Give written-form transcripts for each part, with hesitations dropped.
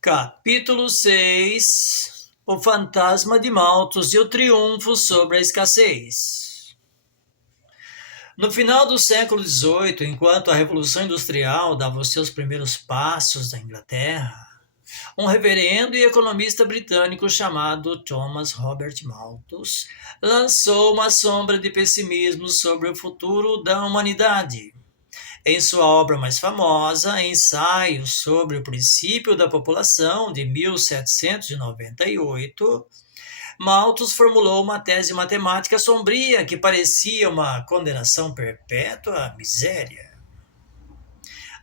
Capítulo 6: O fantasma de Malthus e o triunfo sobre a escassez. No final do século XVIII, enquanto a Revolução Industrial dava os seus primeiros passos na Inglaterra, um reverendo e economista britânico chamado Thomas Robert Malthus lançou uma sombra de pessimismo sobre o futuro da humanidade. Em sua obra mais famosa, Ensaio sobre o Princípio da População, de 1798, Malthus formulou uma tese matemática sombria que parecia uma condenação perpétua à miséria.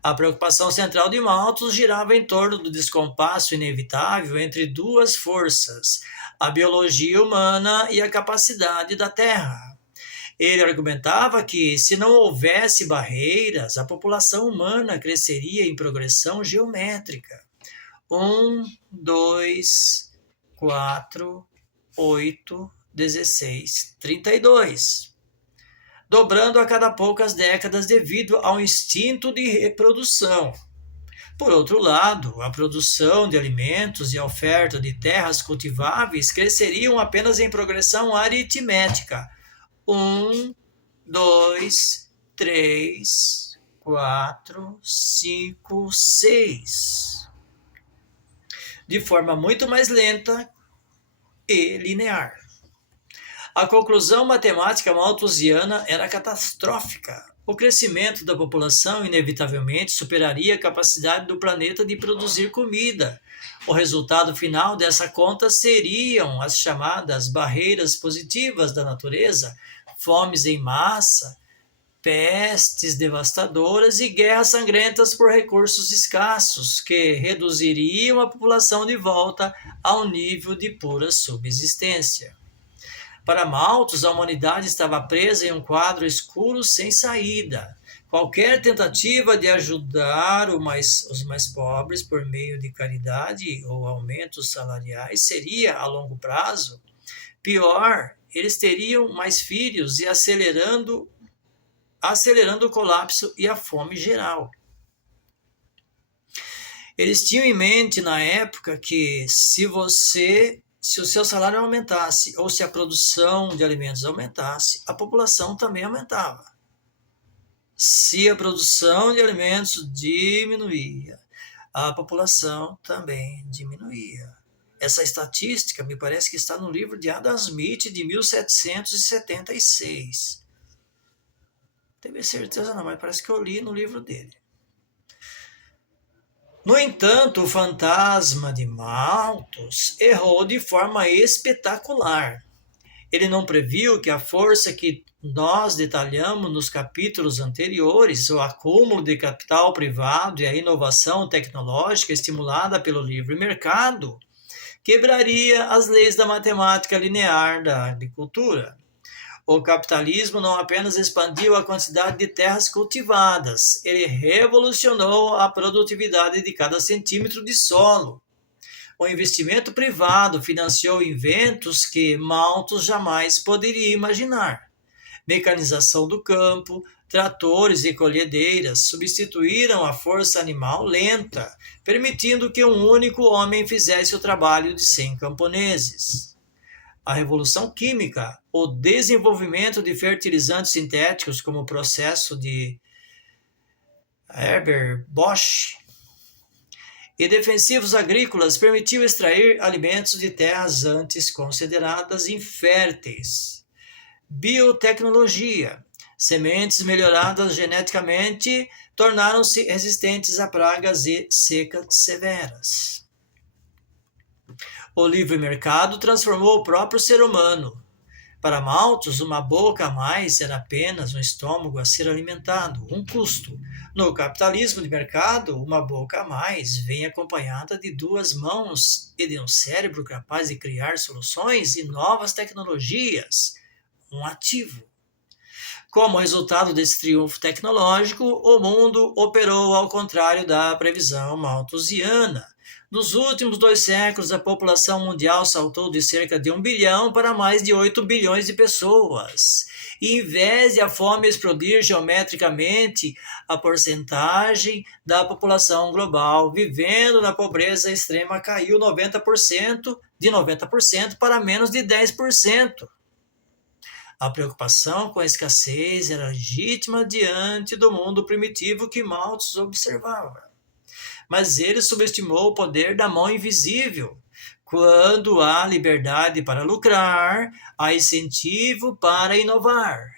A preocupação central de Malthus girava em torno do descompasso inevitável entre duas forças, a biologia humana e a capacidade da Terra. Ele argumentava que, se não houvesse barreiras, a população humana cresceria em progressão geométrica. 1, 2, 4, 8, 16, 32. Dobrando a cada poucas décadas devido ao instinto de reprodução. Por outro lado, a produção de alimentos e a oferta de terras cultiváveis cresceriam apenas em progressão aritmética. 1, 2, 3, 4, 5, 6. De forma muito mais lenta e linear. A conclusão matemática malthusiana era catastrófica. O crescimento da população inevitavelmente superaria a capacidade do planeta de produzir comida. O resultado final dessa conta seriam as chamadas barreiras positivas da natureza, fomes em massa, pestes devastadoras e guerras sangrentas por recursos escassos, que reduziriam a população de volta ao nível de pura subsistência. Para Malthus, a humanidade estava presa em um quadro escuro sem saída. Qualquer tentativa de ajudar os mais pobres por meio de caridade ou aumentos salariais seria, a longo prazo, pior. Eles teriam mais filhos e acelerando o colapso e a fome geral. Eles tinham em mente na época que se o seu salário aumentasse ou se a produção de alimentos aumentasse, a população também aumentava. Se a produção de alimentos diminuía, a população também diminuía. Essa estatística me parece que está no livro de Adam Smith, de 1776. Tenho certeza não, mas parece que eu li no livro dele. No entanto, o fantasma de Malthus errou de forma espetacular. Ele não previu que a força que nós detalhamos nos capítulos anteriores, o acúmulo de capital privado e a inovação tecnológica estimulada pelo livre mercado, quebraria as leis da matemática linear da agricultura. O capitalismo não apenas expandiu a quantidade de terras cultivadas, ele revolucionou a produtividade de cada centímetro de solo. O investimento privado financiou inventos que Malthus jamais poderia imaginar. Mecanização do campo, tratores e colhedeiras substituíram a força animal lenta, permitindo que um único homem fizesse o trabalho de 100 camponeses. A revolução química, o desenvolvimento de fertilizantes sintéticos como o processo de Haber-Bosch e defensivos agrícolas permitiu extrair alimentos de terras antes consideradas inférteis. Biotecnologia. Sementes melhoradas geneticamente tornaram-se resistentes a pragas e secas severas. O livre mercado transformou o próprio ser humano. Para Malthus, uma boca a mais era apenas um estômago a ser alimentado, um custo. No capitalismo de mercado, uma boca a mais vem acompanhada de 2 mãos e de um cérebro capaz de criar soluções e novas tecnologias, um ativo. Como resultado desse triunfo tecnológico, o mundo operou ao contrário da previsão malthusiana. Nos últimos 2 séculos, a população mundial saltou de cerca de 1 bilhão para mais de 8 bilhões de pessoas. E, em vez de a fome explodir geometricamente, a porcentagem da população global vivendo na pobreza extrema caiu de 90% para menos de 10%. A preocupação com a escassez era legítima diante do mundo primitivo que Malthus observava. Mas ele subestimou o poder da mão invisível. Quando há liberdade para lucrar, há incentivo para inovar.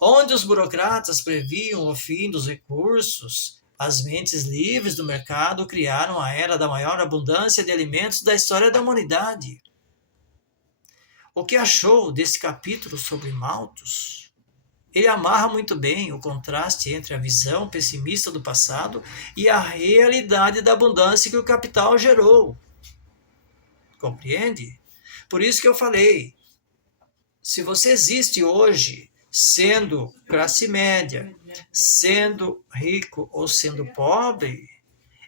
Onde os burocratas previam o fim dos recursos, as mentes livres do mercado criaram a era da maior abundância de alimentos da história da humanidade. O que achou desse capítulo sobre Malthus? Ele amarra muito bem o contraste entre a visão pessimista do passado e a realidade da abundância que o capital gerou. Compreende? Por isso que eu falei, se você existe hoje sendo classe média, sendo rico ou sendo pobre,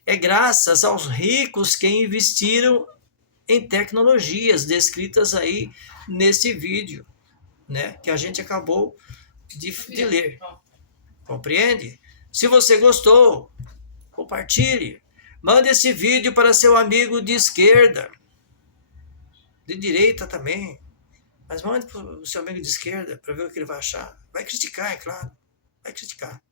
é graças aos ricos que investiram em tecnologias descritas aí nesse vídeo, né, que a gente acabou de ler. Compreende? Se você gostou, compartilhe. Mande esse vídeo para seu amigo de esquerda, de direita também. Mas mande para o seu amigo de esquerda para ver o que ele vai achar. Vai criticar, é claro. Vai criticar.